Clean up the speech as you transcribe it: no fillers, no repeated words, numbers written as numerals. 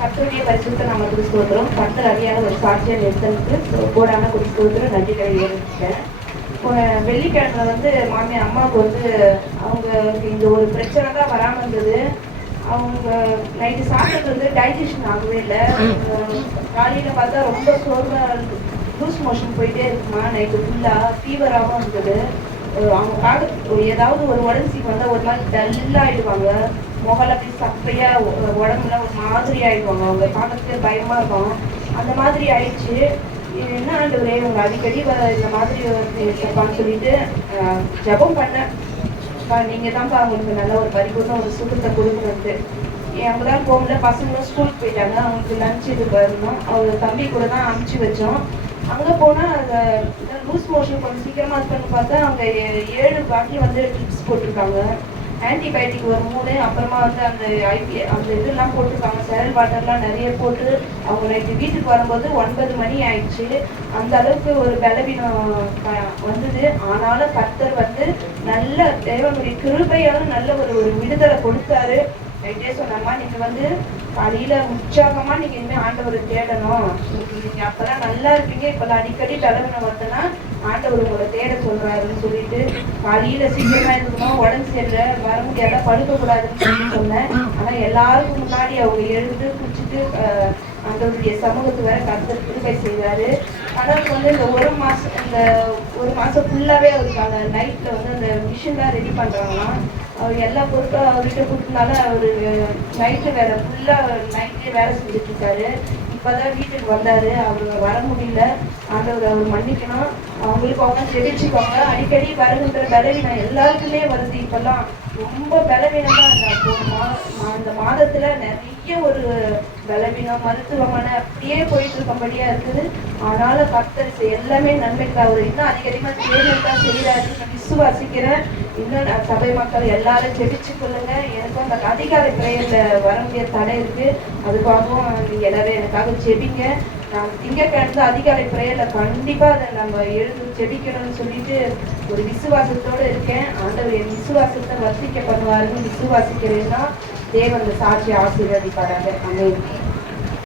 கர்த்தருடைய பரிசுத்த நாமத்துக்கு ஸ்தோத்திரம். கர்த்தர் அடியான ஒரு சாட்சியை நிறுத்தலுக்கு கோடான ஒரு ஸ்தோத்திரம் நன்றி தெரிவிக்கிறேன். வெள்ளிக்கிழமை மாமியார் அம்மாவுக்கு அவங்களுக்கு இந்த ஒரு பிரச்சனை தான் வராமல் இருந்தது. அவங்க நைட்டு சாப்பிட்றது டைஜஷன் ஆகவே இல்லை. காலையில் பார்த்தா ரொம்ப சோர்வாக லூஸ் மோஷன் போயிட்டே இருக்குமா, நைட்டு ஃபுல்லாக ஃபீவராகவும் இருந்தது. அவங்க பார்க்க ஏதாவது ஒரு உடம்புக்கு வந்தால் ஒரு நாள் டல்லாகிடுவாங்க. முகல அப்படி சப்பையாக உடம்புல ஒரு மாதிரி ஆகிடுவாங்க. அவங்க பார்க்கறதுக்கு பயமாக இருக்கும். அந்த மாதிரி ஆயிடுச்சு. என்ன ஆண்டவரே இவங்க அடிக்கடி இந்த மாதிரி இருப்பான்னு சொல்லிட்டு ஜபம் பண்ணேன். நீங்கள் தான்ப்பா அவங்களுக்கு நல்ல ஒரு பரிபூர்ண ஒரு சுகத்தை கொடுக்கணுன்ட்டு. அவங்களாம் போகல. பசங்களும் ஸ்கூலுக்கு போயிட்டாங்க. அவங்களுக்கு லஞ்ச் இது வரணும். அவங்க தம்பி கூட தான் அனுப்பிச்சி வச்சோம். அங்கே போனால் அந்த லூஸ் மோஷன் கொஞ்சம் சீக்கிரமாக இருக்குன்னு பார்த்தா அவங்க 7 பாட்டில் ட்ரிப்ஸ் போட்டிருக்காங்க. ஆன்டிபயோட்டிக் ஒரு 3, அப்புறமா அந்த அந்த இதெல்லாம் போட்டிருக்காங்க. செரல் வாட்டர்லாம் நிறைய போட்டு அவங்க நைட்டு வீட்டுக்கு வரும்போது 9 மணி ஆயிடுச்சு. அந்த அளவுக்கு ஒரு பலவீனம் வந்தது. ஆனாலும் கர்த்தர் நல்ல தேவனுடைய கிருபையான நல்ல ஒரு விடுதலை கொடுத்தாரு. நைட்டே சொன்னம்மா, நீங்கள் காலையில் உற்சாகமாக நீங்கள் இனிமேல் ஆண்டவரை தேடணும். நீங்கள் அப்போதான் நல்லா இருப்பீங்க. இப்போல்லாம் அடிக்கடி பலவீனம் வருதுன்னா ஆண்டவர் உங்களை தேட சொல்கிறாருன்னு சொல்லிட்டு காலையில் சீக்கிரமாக இருக்கணும். உடம்பு சரியில்லை, வர முடியாத, படுக்கக்கூடாதுன்னு சொல்லி சொன்னேன். ஆனால் எல்லாருக்கும் முன்னாடி அவங்க எழுந்து குடிச்சிட்டு ஆண்டவருடைய சமூகத்து வேற கர்த்தர் கிருபை செய்வார். ஆனால் இந்த ஒரு மாதம் ஃபுல்லாகவே அவருக்கு அந்த நைட்டில் அந்த மிஷின்லாம் ரெடி பண்ணுறாங்களாம். அவர் எல்லா பொருட்களும் அவர்கிட்ட கொடுத்தனால அவர் நைட்டு வேலை ஃபுல்லாக நைட்லேயே வேலை செஞ்சுட்டு இருக்காரு. இப்போதான் வீட்டுக்கு வந்தார். அவர் வர முடியல. ஆண்டவர் அவர் மன்னிக்கணும். அவங்களுக்கு அவங்க ஜெபிச்சுக்கோங்க. அடிக்கடி வருகின்ற பலவீனம் எல்லாருக்குமே வருது. இப்போல்லாம் ரொம்ப பலவீனமாக அந்த மாதத்தில் நிறைய ஒரு பலவீனம், மருத்துவமனை அப்படியே போயிட்டு இருக்கும்படியாக இருக்குது. ஆனாலும் கர்த்தர் எல்லாமே நன்மைக்கு அவர் இன்னும் அதிகமாக தேர்தல் செய்கிறாருன்னு நான் விசுவாசிக்கிறேன். இன்னும் சபை மக்கள் எல்லாரும் ஜெபிச்சு கொள்ளுங்க. எனக்கும் அந்த அதிகாலை பிரேயரில் வர முடியாத தடை இருக்குது. அதுக்காகவும் நீங்கள் எல்லாரும் எனக்காக ஜெபிங்க. நான் திங்கட்கிழமை அதிகாலை பிரேயரில் கண்டிப்பாக அதை நம்ம எழுந்து ஜெபிக்கணும்னு சொல்லிட்டு ஒரு விசுவாசத்தோடு இருக்கேன். ஆண்டவர் என் விசுவாசத்தை வர்த்திக்க பண்ணுவாருன்னு விசுவாசிக்கிறேன்னா தேவன் அந்த சாட்சியை ஆசீர்வதிப்பாராங்க. அமேன்.